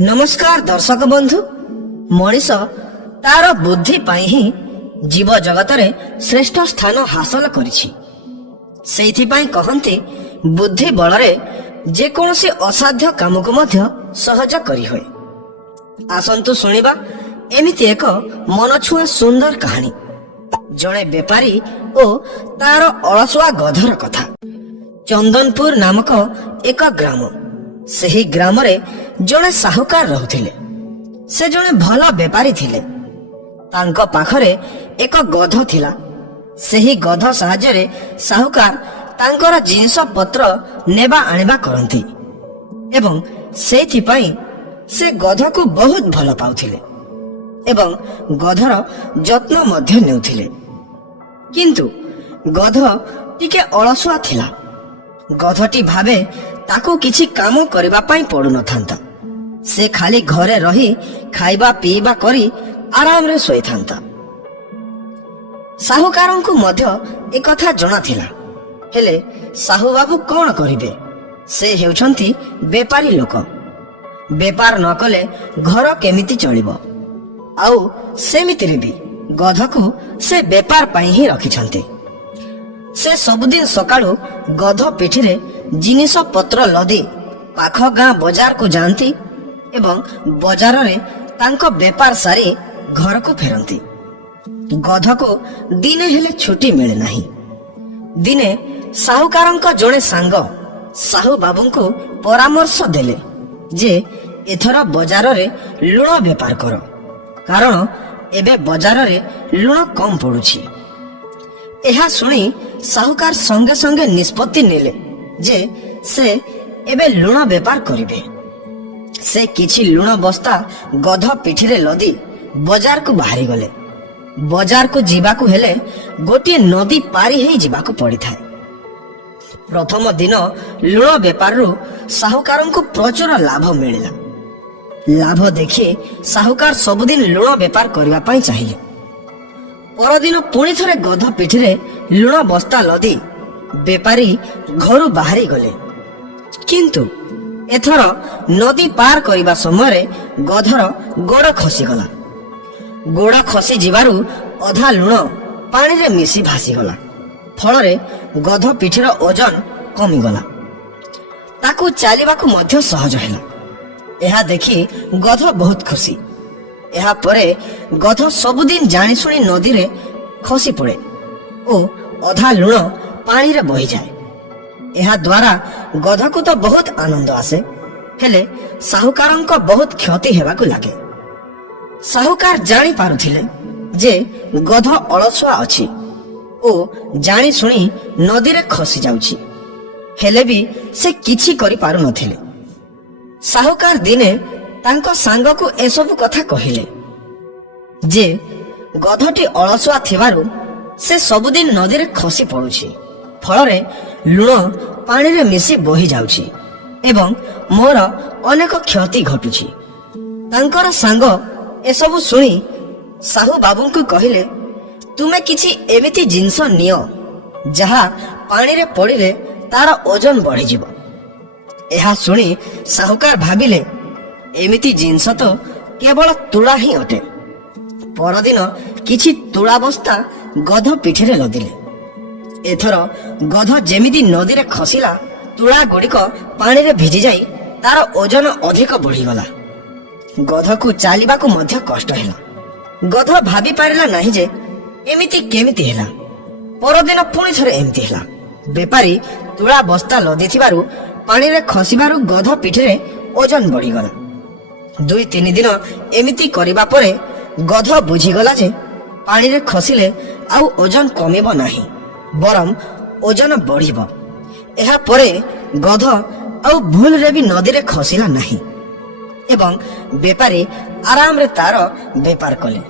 नमस्कार दर्शक बंधु। मनीष तार बुद्धि पाई ही जीव जगत रे श्रेष्ठ स्थान हासिल करिछि। सेइथिपाई कहन्ति बुद्धि बल रे जे कोनोसी असाध्य काम को मध्य सहज करी होय। आसंतु सुनिबा एमिति एक मनछुआ सुंदर कहानी। जड़े बेपारी ओ तार अलसुआ गधर कथा। चंदनपुर नामक एक ग्राम। सेही ग्राम रे जड़े साहुकार रहुथिले। से जड़े भल बेपारी थिले। तांको पाखरे एक गध थिला। सेही गध साहाଯ୍य रे साहुकार तांकर जिनिस पत्र नेबा आनिबा करंती एवं सेथिपाई से गध को बहुत भल पाउथिले एवं गधर जत्न मध्य नेउथिले। किंतु गध टिके अलसुआ थिला। गधटी भावे ताको किछि काम करिबा पाई पडु नथांता। से खाली घरे रही खाइबा पीबा करी आराम रे सोई थांता। साहुकारन को मध्य एक कथा जणा थिला। हेले साहू बाबू कोन करिवे? से हेउछंती बेपारी लोक। बेपार न कले घर केमिति चलिबो? आउ सेमितिरे भी गध को से बेपार पाई ही रखिछंती। से सबुदिन सकाळु गध पिठिरे जिनिस पत्र लदी पाख गां बाजार को जानती एवं बाजार रे तांको बेपार सारी घर को फेरंती। गध को दिने हेले छुट्टी मिले नहीं। दिने साहुकारंक जणे सांग साहू बाबूंको परामर्श देले जे एथरा बाजार रे लुण बेपार करो, कारण एबे बाजार रे लुण कम पडुछि। एहा सुनी साहुकार संगे संगे निष्पत्ति नेले जे से एबे लुण बेपार करिवे। से किछि लुण बस्ता गध पिठिरे लदी बाजार को बाहरी गले। बाजार को जीवाकू हेले गोटे नदी पारी हेई जीवाकू पड़ी थाए। प्रथम दिन लुण बेपार रु साहुकारन को प्रचुर लाभ मिलिला। लाभ देखि साहुकार सबुदिन लुण बेपार करबा पई चाहिए। परदिन पुणी थरे गध पिठिरे लुण बस्ता लदी बेपारी घरु बाहरी गले। किंतु एथर नदी पार करिबा समय गधर गोड़ खसी गला। गोड़ खसी जिबारु अधा लुण पानी रे मिसी भासी गला। फलरे गध पिठिर ओजन कमी गला। ताकू चालिबाकू मध्य सहज हैला। एहा देखि गध बहुत खुशी। एहा परे गध सबुदिन जानी सुनी नदी रे खसी पड़े ओ अधा लुण पानी रे बही जाए। एहा द्वारा गध को तो बहुत आनंद आसे, हेले साहुकारन को बहुत क्षति हेबाकू लागे। साहुकार जानी पारुथिले जे गध अलसुआ अछि ओ जानी सुनी नदी रे खसी जाउछि, हेले भी से किछि करि पारु नथिले। साहुकार दिने तांको सांग को एसबु कथा कहिले जे गधटी अलसुआ थिबारु से सबुदिन नदी रे खसी पडुछि। फलरे लुण पानी रे मिसी बही जाउछि एवं मोर अनेक क्षति घटुछि। तांकर सांग एसबु सुनी साहू बाबू को कहिले, तुमे किछि एमिति जिंस नियो जहा पानी रे पड़िले तार ओजन बढ़ी जिवो। एहा सुनी साहुकार भाबिले एमिति जिंस तो केवल तुला ही अटे। परदिन किछि तुला बस्ता गध पिठिरे लदिले। एथर गध जेमिति नदी रे खसिला, तुला गुड़िक पानी रे भिजी जाई तार ओजन अधिक बढ़ी गला। गध को चालिबाकू मध्य कष्ट हैला। गध भाबी पारिला नाही जे एमिति केमिति हैला। परदिन पुणी थरे एमिति हैला। बेपारी तुला बस्ता लदिथिबारु पानी रे खसिबारु गध पिठिरे ओजन बढ़ी गला। 2-3 दिन एमिति करिबा परे गध बुझीगला जे पानी रे खसिले आउ ओजन कमिबो नाही, बरम ओजन बढ़िबो। एहा परे गध आउ भूल रे भी नदी रे खसिला नाही एवं बेपारी आराम रे तार बेपार कले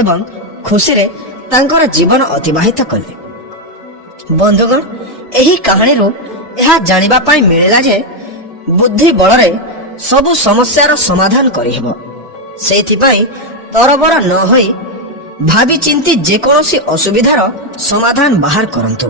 एवं खुशी रे तांकर जीवन अतिबाहित कले। बंधुगण, एही कहानी रो एहा जानिबा पाई मिलिला जे बुद्धि बल रे सबु समस्यार समाधान करि हेबो। सेथिपाई तरबर न होई भाबी चिंती जेकोसी असुविधार समाधान बाहर करंतु।